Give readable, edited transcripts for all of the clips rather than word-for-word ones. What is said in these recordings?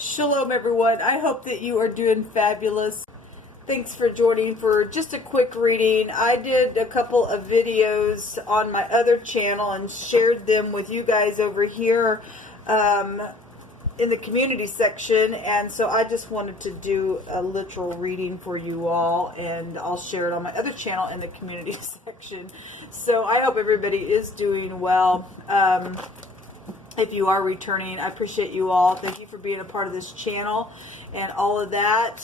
Shalom everyone, I hope that you are doing fabulous. Thanks for joining for just a quick reading. I did a couple of videos on my other channel and shared them with you guys over here in the community section, and so I just wanted to do a literal reading for you all, and I'll share it on my other channel in the community section. So I hope everybody is doing well. If you are returning, I appreciate you all. Thank you for being a part of this channel and all of that.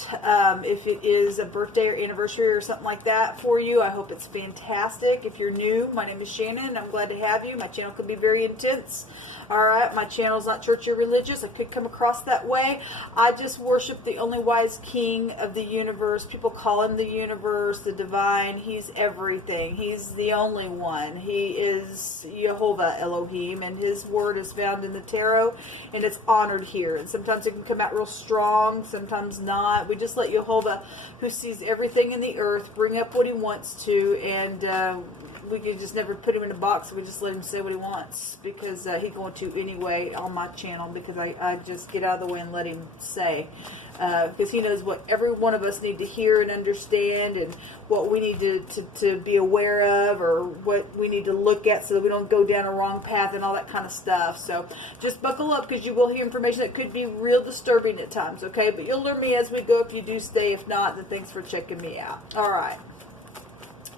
If it is a birthday or anniversary or something like that for you, I hope it's fantastic. If you're new, my name is Shannon. I'm glad to have you. My channel can be very intense. Alright, my channel is not church or religious. I could come across that way. I just worship the only wise king of the universe. People call him the universe, the divine. He's everything. He's the only one. He is Jehovah Elohim, and his word is found in the tarot, and it's honored here. And sometimes it can come out real strong, sometimes not. We just let Jehovah, who sees everything in the earth, bring up what he wants to, and we could just never put him in a box. We just let him say what he wants, because he's going to anyway on my channel, because I just get out of the way and let him say, because he knows what every one of us need to hear and understand, and what we need to be aware of, or what we need to look at so that we don't go down a wrong path and all that kind of stuff. So just buckle up, because you will hear information that could be real disturbing at times, okay? But you'll learn me as we go if you do stay. If not, then thanks for checking me out. All right.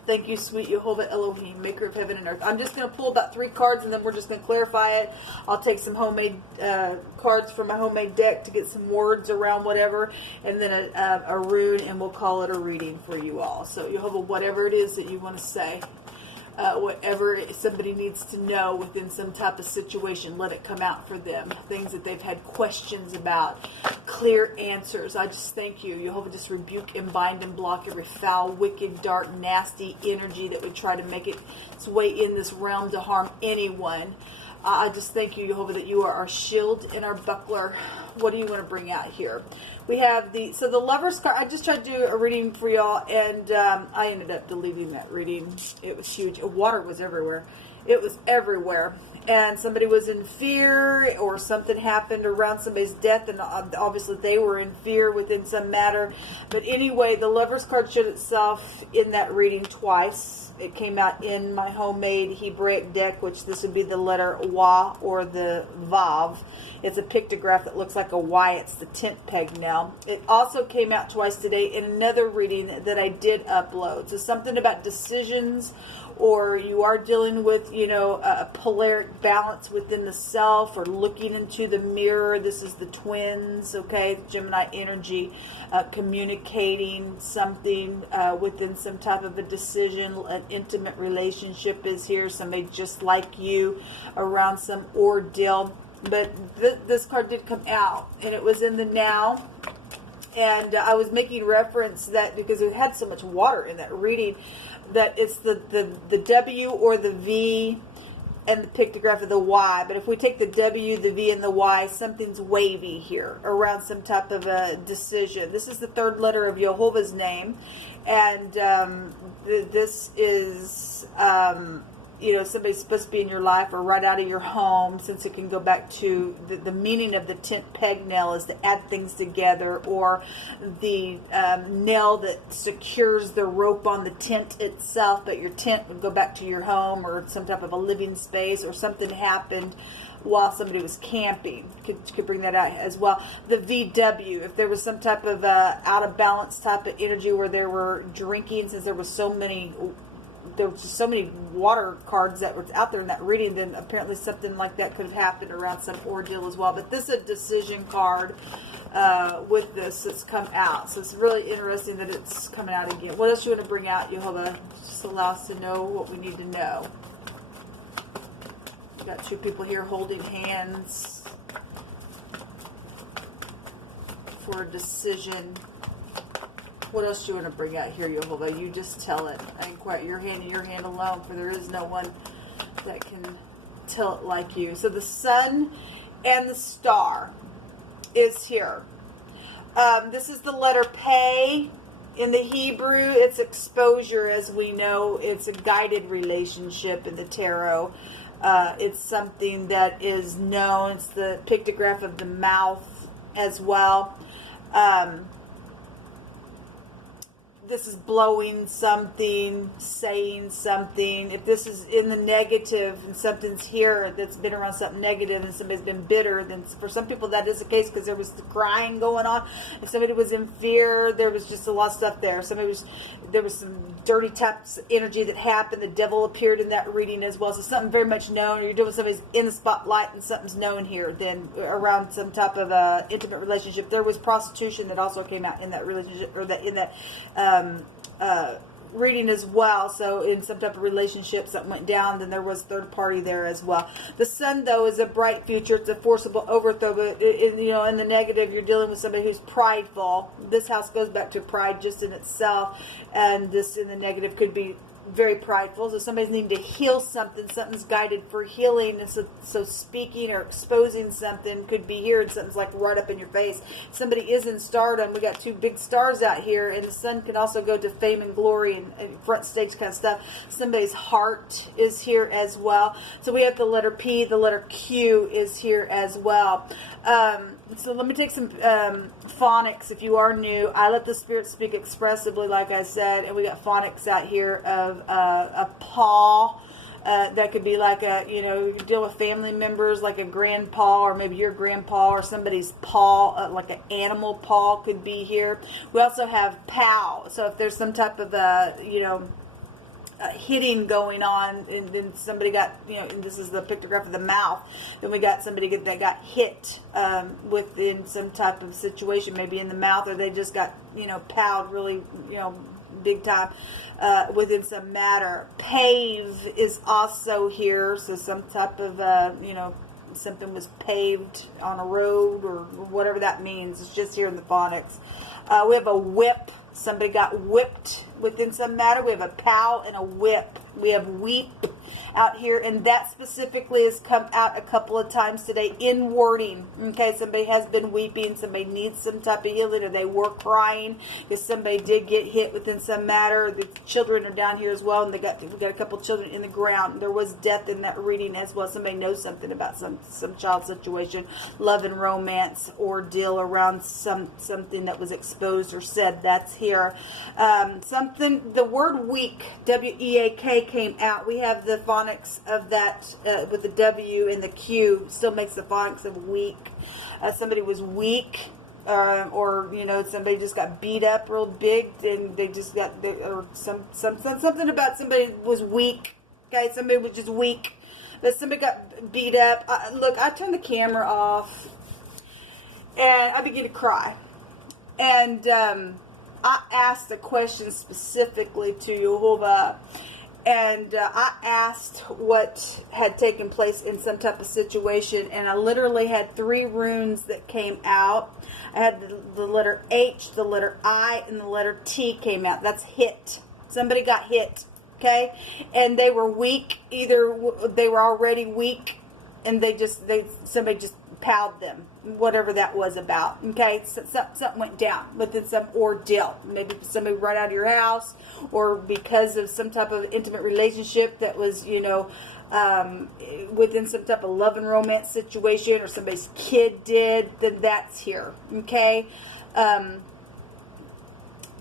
Thank you, sweet Jehovah Elohim, maker of heaven and earth. I'm just going to pull about 3 cards, and then we're just going to clarify it. I'll take some homemade cards from my homemade deck to get some words around whatever, and then a rune, and we'll call it a reading for you all. So, Jehovah, whatever it is that you want to say, whatever somebody needs to know within some type of situation, let it come out for them. Things that they've had questions about, clear answers. I just thank you, Jehovah. Just rebuke and bind and block every foul, wicked, dark, nasty energy that would try to make its way in this realm to harm anyone. I just thank you, Jehovah, that you are our shield and our buckler. What do you want to bring out here? We have the Lover's card. I just tried to do a reading for y'all, and I ended up deleting that reading. It was huge. Water was everywhere. It was everywhere. And somebody was in fear, or something happened around somebody's death, and obviously they were in fear within some matter. But anyway, the Lover's card showed itself in that reading twice. It came out in my homemade Hebraic deck, which this would be the letter Wa or the Vav. It's a pictograph that looks like a Y. It's the tent peg now. It also came out twice today in another reading that I did upload. So something about decisions, or you are dealing with, you know, a polaric balance within the self, or looking into the mirror. This is the twins, okay, Gemini energy, communicating something within some type of a decision. An intimate relationship is here, somebody just like you around some ordeal. But this card did come out, and it was in the now. And I was making reference that because it had so much water in that reading, that it's the W or the V and the pictograph of the Y. But if we take the W, the V, and the Y, something's wavy here around some type of a decision. This is the 3rd letter of Jehovah's name. And this is... you know, somebody's supposed to be in your life or right out of your home, since it can go back to the meaning of the tent peg nail is to add things together, or the nail that secures the rope on the tent itself, but your tent would go back to your home or some type of a living space, or something happened while somebody was camping. Could bring that out as well. The VW, if there was some type of out of balance type of energy where they were drinking, since there was so many water cards that were out there in that reading, then apparently something like that could have happened around some ordeal as well. But this is a decision card with this that's come out. So it's really interesting that it's coming out again. What else you want to bring out, Jehovah? Just allow us to know what we need to know. We got 2 people here holding hands for a decision. What else do you want to bring out here, Jehovah? You just tell it. I inquire your hand and your hand alone, for there is no one that can tell it like you. So the sun and the star is here. This is the letter Pei. In the Hebrew, it's exposure, as we know. It's a guided relationship in the tarot. It's something that is known. It's the pictograph of the mouth as well. This is blowing something, saying something. If this is in the negative and something's here that's been around something negative and somebody's been bitter, then for some people that is the case because there was the crying going on. If somebody was in fear, there was just a lot of stuff there. There was some dirty taps energy that happened. The devil appeared in that reading as well. So something very much known, or you're doing somebody's in the spotlight and something's known here. Then around some type of intimate relationship, there was prostitution that also came out in that relationship, or that in that reading as well. So in some type of relationship, something went down, then there was third party there as well. The sun, though, is a bright future. It's a forcible overthrow, but in the negative, you're dealing with somebody who's prideful. This house goes back to pride just in itself, and this in the negative could be very prideful. So somebody's needing to heal something. Something's guided for healing, and so speaking or exposing something could be here, and something's like right up in your face. Somebody is in stardom. We got two big stars out here, and the sun can also go to fame and glory and front stage kind of stuff. Somebody's heart is here as well. So we have the letter P, the letter Q is here as well. So let me take some phonics. If you are new, I let the spirit speak expressively, like I said, and we got phonics out here of a paw. That could be like you deal with family members, like a grandpa, or maybe your grandpa, or somebody's paw, like an animal paw could be here. We also have pow. So if there's some type of hitting going on, and then somebody got, and this is the pictograph of the mouth, then we got somebody that got hit within some type of situation, maybe in the mouth, or they just got, powed really, big time within some matter. Pave is also here, so some type of, something was paved on a road, or whatever that means. It's just here in the phonics. We have a whip. Somebody got whipped within some matter. We have a pow and a whip. We have weep out here, and that specifically has come out a couple of times today in wording. Okay, somebody has been weeping. Somebody needs some type of healing, or they were crying because somebody did get hit within some matter. The children are down here as well, and we got a couple children in the ground. There was death in that reading as well. Somebody knows something about some child situation, love and romance, ordeal around something that was exposed or said. That's here. The word weak, W-E-A-K, came out. We have the phonics of that with the W and the Q. Still makes the phonics of weak. Somebody was weak, or somebody just got beat up real big, and they just got something about somebody was weak. Okay, somebody was just weak, but somebody got beat up. Look, I turned the camera off, and I began to cry, and I asked a question specifically to Jehovah. And I asked what had taken place in some type of situation, and I literally had 3 runes that came out. I had the letter H, the letter I, and the letter T came out. That's hit. Somebody got hit, okay? And they were weak. Either they were already weak, and somebody just powed them, whatever that was about. Okay, so something went down within some ordeal. Maybe somebody right out of your house, or because of some type of intimate relationship that was, within some type of love and romance situation, or somebody's kid did. Then that's here. Okay.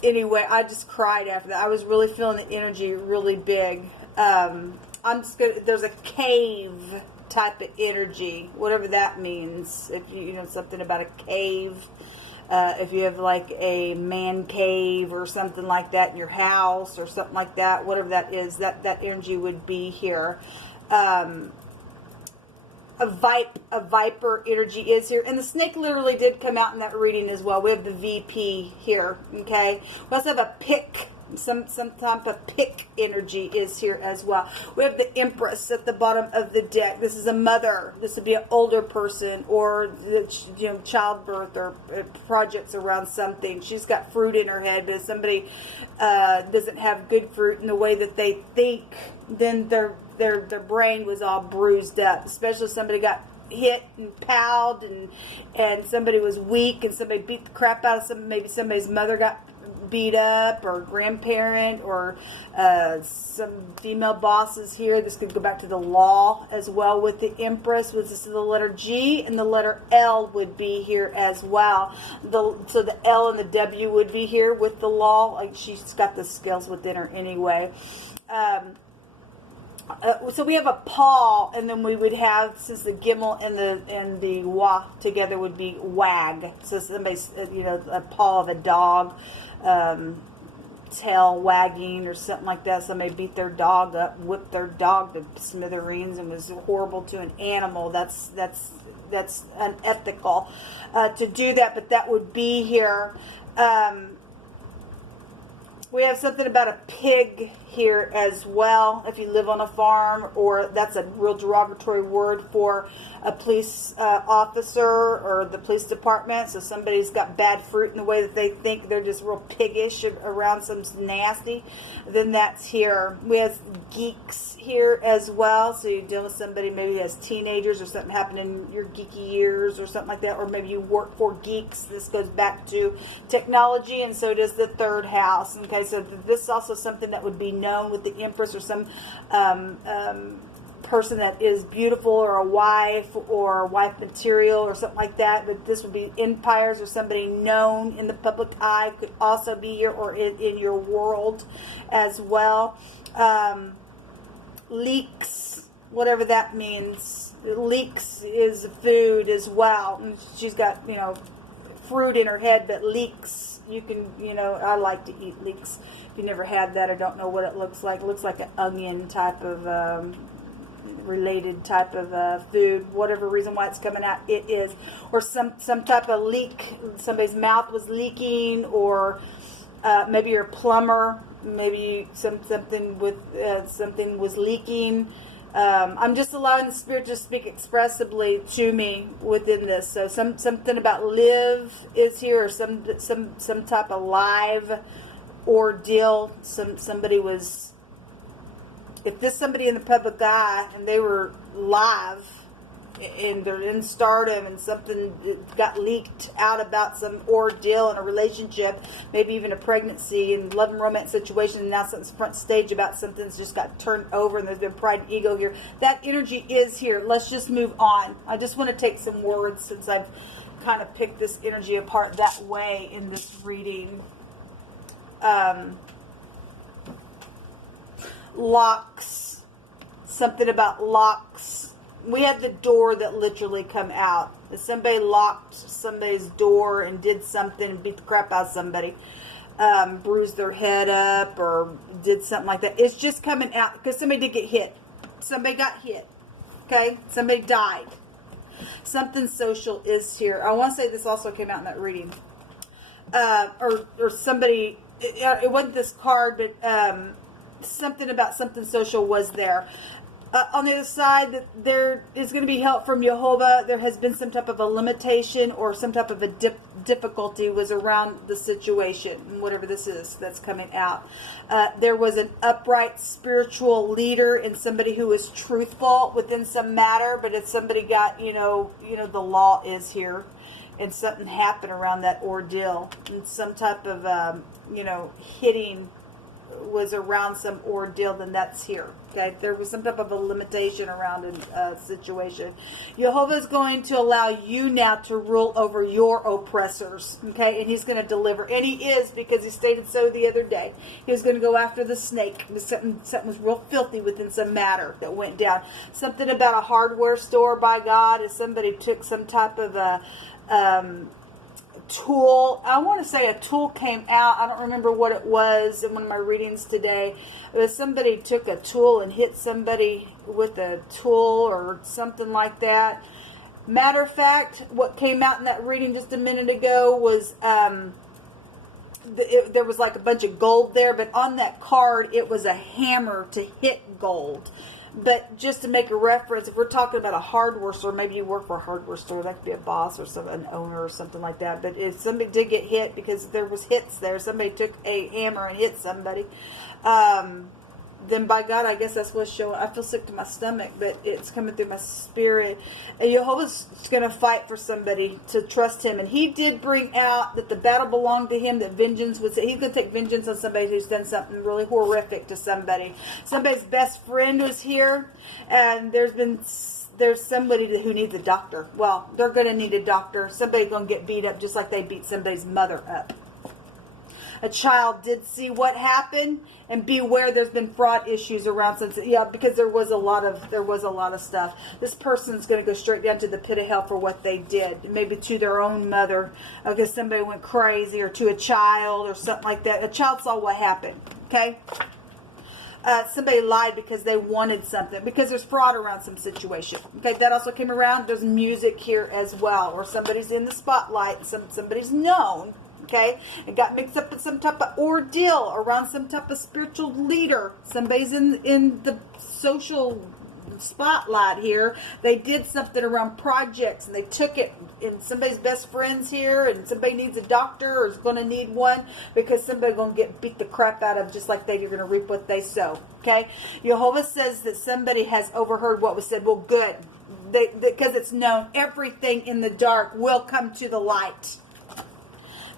Anyway, I just cried after that. I was really feeling the energy really big. There's a cave type of energy, whatever that means. If you know something about a cave, if you have like a man cave or something like that in your house, or something like that, whatever that is, that energy would be here. A viper energy is here, and the snake literally did come out in that reading as well. We have the VP here. Okay, we also have a pick. Some type of pick energy is here as well. We have the Empress at the bottom of the deck. This is a mother. This would be an older person, or childbirth, or projects around something. She's got fruit in her head, but if somebody doesn't have good fruit in the way that they think, then their brain was all bruised up. Especially if somebody got hit and powed, and somebody was weak, and somebody beat the crap out of somebody. Maybe somebody's mother got beat up, or grandparent, or some female bosses here. This could go back to the law as well with the Empress, which is the letter G, and the letter L would be here as well. So the L and the W would be here with the law. Like, she's got the scales within her anyway. So we have a paw, and then we would have, since the gimel and the wa together would be wag. So somebody's, a paw of a dog, tail wagging or something like that. Somebody beat their dog up, whipped their dog to smithereens, and was horrible to an animal. That's unethical to do that, but that would be here. We have something about a pig here as well, if you live on a farm, or that's a real derogatory word for a police officer or the police department. So somebody's got bad fruit in the way that they think, they're just real piggish around some nasty, then that's here. We have geeks here as well. So you deal with somebody maybe who has teenagers or something happened in your geeky years or something like that, or maybe you work for geeks. This goes back to technology, and so does the third house. Okay, so this is also something that would be known with the Empress, or some person that is beautiful, or a wife material or something like that. But this would be empires, or somebody known in the public eye could also be here, or in your world as well. Leeks, whatever that means. Leeks is food as well. And she's got, fruit in her head, but leeks, you can, I like to eat leeks. If you never had that, I don't know what it looks like. It looks like an onion type of related type of food. Whatever reason why it's coming out, it is. Or some type of leak. Somebody's mouth was leaking, or maybe you're a plumber. Maybe something was leaking. I'm just allowing the Spirit to speak expressively to me within this. So something about live is here, or some type of live ordeal. Somebody was, if this somebody in the public eye and they were live and they're in stardom, and something got leaked out about some ordeal in a relationship, maybe even a pregnancy and love and romance situation, and now something's front stage about something's just got turned over, and there's been pride and ego here. That energy is here. Let's just move on. I just want to take some words, since I've kind of picked this energy apart that way in this reading. Locks. Something about locks. We had the door that literally come out. If somebody locked somebody's door and did something and beat the crap out of somebody, bruised their head up or did something like that, it's just coming out because somebody did get hit. Somebody got hit. Okay? Somebody died. Something social is here. I want to say this also came out in that reading. Or somebody, it wasn't this card, but something about something social was there. On the other side, there is going to be help from Jehovah. There has been some type of a limitation, or some type of a difficulty was around the situation, whatever this is that's coming out. There was an upright spiritual leader and somebody who was truthful within some matter, but if somebody got, the law is here, and something happened around that ordeal, and some type of, hitting was around some ordeal, then that's here. Okay, there was some type of a limitation around a situation. Jehovah is going to allow you now to rule over your oppressors. Okay, and he's going to deliver, and he is, because he stated so the other day. He was going to go after the snake. Something was real filthy within some matter that went down. Something about a hardware store, by God, if somebody took some type of a tool. I want to say a tool came out. I don't remember what it was in one of my readings today. It was somebody took a tool and hit somebody with a tool or something like that. Matter of fact, what came out in that reading just a minute ago was there was like a bunch of gold there, but on that card it was a hammer to hit gold. But just to make a reference, if we're talking about a hardware store, maybe you work for a hardware store, that could be a boss or an owner or something like that. But if somebody did get hit, because there was hits there, somebody took a hammer and hit somebody. then by God, I guess that's what's showing. I feel sick to my stomach, but it's coming through my spirit. And Jehovah's going to fight for somebody to trust him. And he did bring out that the battle belonged to him, that vengeance was, he's going to take vengeance on somebody who's done something really horrific to somebody. Somebody's best friend was here, and there's somebody who needs a doctor. Well, they're going to need a doctor. Somebody's going to get beat up just like they beat somebody's mother up. A child did see what happened, and beware, there's been fraud issues around since, because there was a lot of stuff. This person's going to go straight down to the pit of hell for what they did, maybe to their own mother, because somebody went crazy, or to a child or something like that. A child saw what happened. Okay. Somebody lied because they wanted something, because there's fraud around some situation. Okay, that also came around. There's music here as well, or somebody's in the spotlight, somebody's known. Okay, and got mixed up in some type of ordeal around some type of spiritual leader. Somebody's in the social spotlight here. They did something around projects, and they took it in somebody's best friends here, and somebody needs a doctor or is going to need one, because somebody's going to get beat the crap out of, just like you're going to reap what they sow. Okay, Jehovah says that somebody has overheard what was said. Well, good, because it's known. Everything in the dark will come to the light.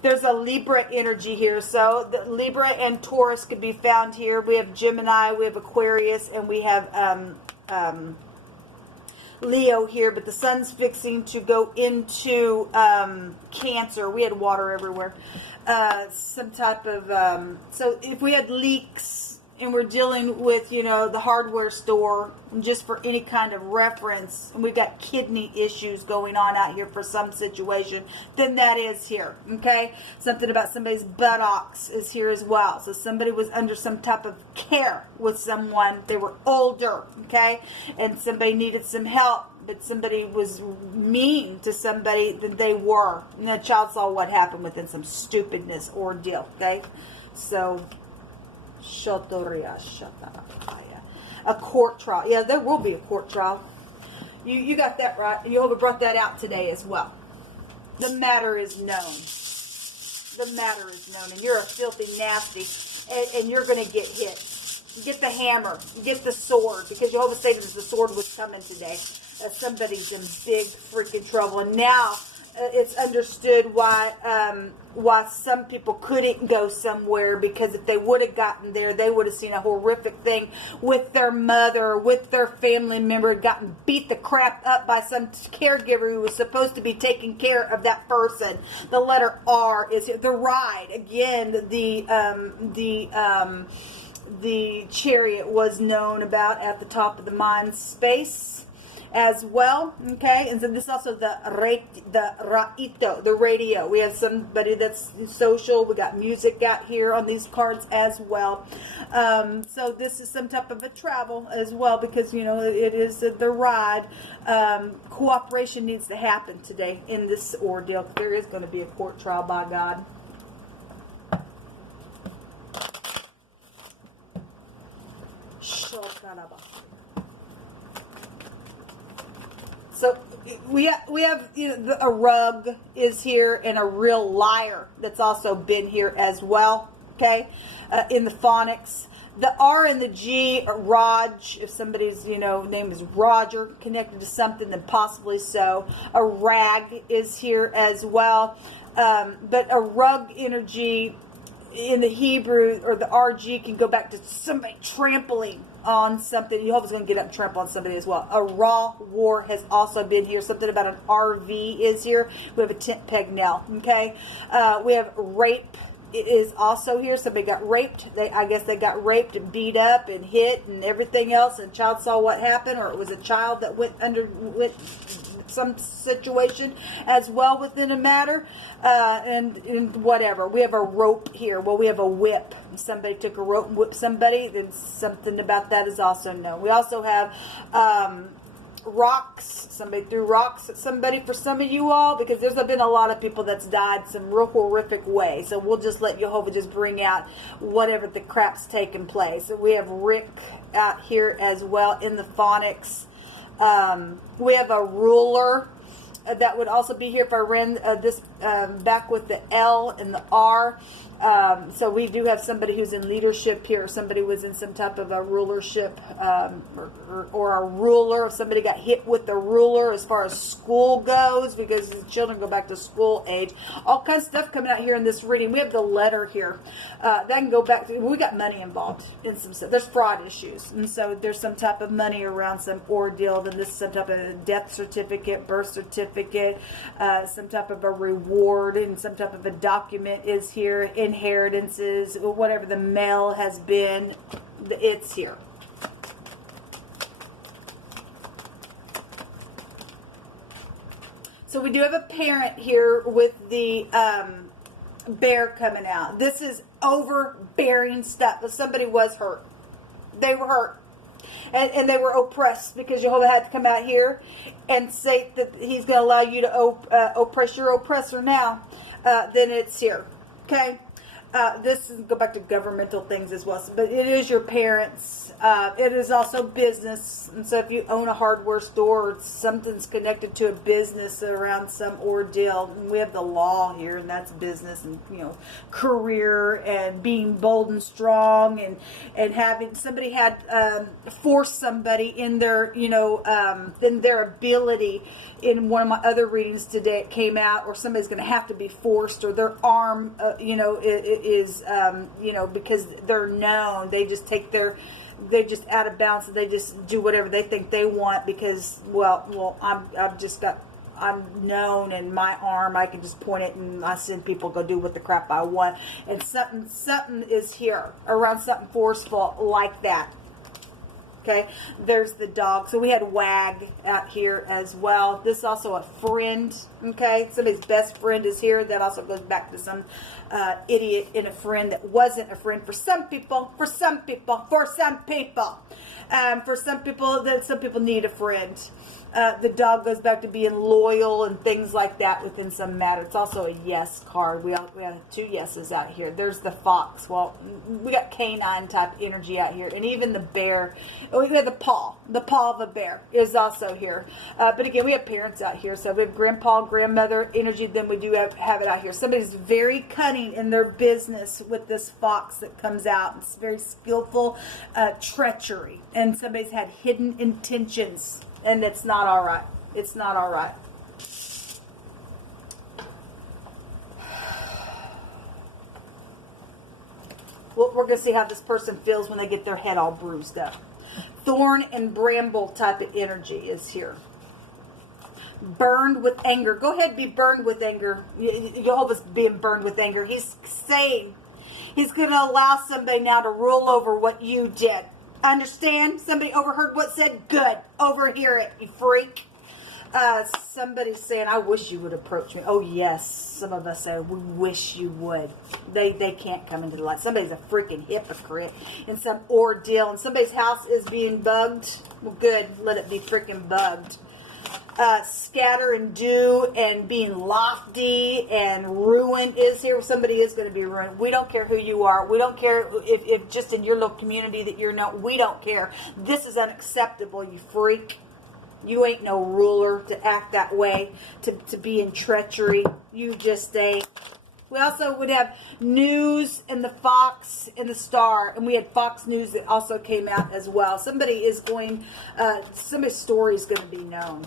There's a Libra energy here. So the Libra and Taurus could be found here. We have Gemini, we have Aquarius, and we have Leo here. But the sun's fixing to go into Cancer. We had water everywhere. Some type of... so if we had leaks, and we're dealing with, the hardware store, just for any kind of reference, and we've got kidney issues going on out here for some situation, then that is here, okay? Something about somebody's buttocks is here as well. So somebody was under some type of care with someone. They were older, okay? And somebody needed some help, but somebody was mean to somebody that they were. And the child saw what happened within some stupidness ordeal, okay? So... a court trial. Yeah, there will be a court trial. You got that right. You brought that out today as well. The matter is known. The matter is known. And you're a filthy nasty. And you're going to get hit. Get the hammer. Get the sword. Because Jehovah stated that the sword was coming today. Somebody's in big freaking trouble. And now... it's understood why some people couldn't go somewhere, because if they would have gotten there, they would have seen a horrific thing with their mother, with their family member, gotten beat the crap up by some caregiver who was supposed to be taking care of that person. The letter R is the ride. Again, the chariot was known about at the top of the mind space as well, okay? And so this is also the raito, the radio. We have somebody that's social. We got music out here on these cards as well. So this is some type of a travel as well, because, it is the ride. Cooperation needs to happen today in this ordeal. There is going to be a court trial by God. So we have a rug is here, and a real liar that's also been here as well, okay, in the phonics. The R and the G are Raj. If somebody's, name is Roger, connected to something, then possibly so. A rag is here as well. But a rug energy in the Hebrew, or the RG, can go back to somebody trampling on something. Jehovah's going to get up and trample on somebody as well. A raw war has also been here. Something about an RV is here. We have a tent peg nail. Okay. We have rape is also here. Somebody got raped. I guess they got raped and beat up and hit and everything else. And child saw what happened, or it was a child that went some situation as well within a matter, and whatever. We have a rope here. Well, we have a whip. If somebody took a rope and whipped somebody, then something about that is also known. We also have rocks. Somebody threw rocks at somebody for some of you all, because there's been a lot of people that's died some real horrific way. So we'll just let Jehovah just bring out whatever the crap's taking place. So we have Rick out here as well in the phonics. We have a ruler that would also be here if I ran this back with the L and the R. So we do have somebody who's in leadership here. Somebody was in some type of a rulership or a ruler. If somebody got hit with the ruler as far as school goes, because the children go back to school age. All kinds of stuff coming out here in this reading. We have the letter here. That can go back to, we got money involved in some stuff. There's fraud issues. And so there's some type of money around some ordeal. Then this is some type of death certificate, birth certificate, some type of a reward, and some type of a document is here. Inheritances, whatever the mail has been, it's here. So we do have a parent here with the bear coming out. This is overbearing stuff. If somebody was hurt, they were hurt. And they were oppressed because Jehovah had to come out here and say that he's going to allow you to oppress your oppressor now. Then it's here. Okay? This is go back to governmental things as well, but it is your parents. It is also business, and so if you own a hardware store or something's connected to a business around some ordeal, we have the law here, and that's business, and career, and being bold and strong, and having somebody had forced somebody in their in their ability. In one of my other readings today, it came out, or somebody's going to have to be forced, or their arm, is because they're known. They just take they just out of bounds, and they just do whatever they think they want because, I'm known, and my arm, I can just point it, and I send people go do what the crap I want. And something is here around something forceful like that. Okay, there's the dog. So we had Wag out here as well. This is also a friend. Okay, somebody's best friend is here. That also goes back to some idiot and a friend that wasn't a friend for some people. For some people, that some people need a friend. The dog goes back to being loyal and things like that within some matter. It's also a yes card. We have two yeses out here. There's the fox. Well, we got canine type energy out here. And even the bear. Oh, we have the paw. The paw of a bear is also here. But again, we have parents out here. So we have grandpa, grandmother energy. Then we do have it out here. Somebody's very cunning in their business with this fox that comes out. It's very skillful treachery. And somebody's had hidden intentions. And it's not all right. It's not all right. Well, we're going to see how this person feels when they get their head all bruised up. Thorn and bramble type of energy is here. Burned with anger. Go ahead, be burned with anger. Jehovah's being burned with anger. He's saying he's going to allow somebody now to rule over what you did. Understand? Somebody overheard what said? Good. Overhear it, you freak. Somebody's saying, I wish you would approach me. Oh, yes. Some of us say, we wish you would. They can't come into the light. Somebody's a freaking hypocrite in some ordeal. And somebody's house is being bugged. Well, good. Let it be freaking bugged. Scatter and do and being lofty and ruin is here. Somebody is going to be ruined. We don't care who you are. We don't care if just in your little community that you're not. We don't care. This is unacceptable, you freak. You ain't no ruler to act that way, to be in treachery. You just ain't. We also would have news and the fox and the star, and we had Fox News that also came out as well. Somebody is going, somebody's story is going to be known.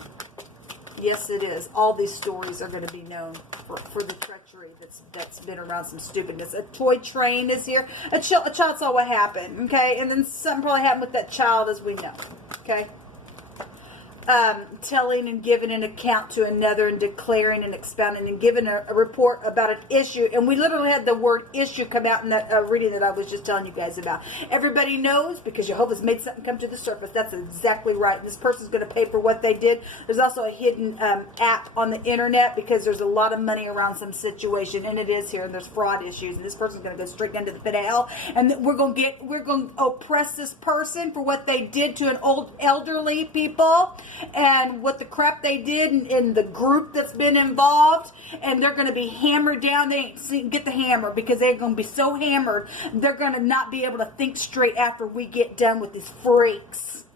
Yes, it is. All these stories are going to be known for the treachery that's been around some stupidness. A toy train is here. A child saw what happened, okay? And then something probably happened with that child, as we know, okay? Telling and giving an account to another and declaring and expounding and giving a report about an issue. And we literally had the word issue come out in that reading that I was just telling you guys about. Everybody knows because Jehovah's made something come to the surface. That's exactly right. And this person's going to pay for what they did. There's also a hidden app on the internet because there's a lot of money around some situation. And it is here. And there's fraud issues. And this person's going to go straight into the pit of hell. And we're going to oppress this person for what they did to an old elderly people. And what the crap they did in the group that's been involved, and they're going to be hammered down. They ain't get the hammer because they're going to be so hammered they're going to not be able to think straight after we get done with these freaks.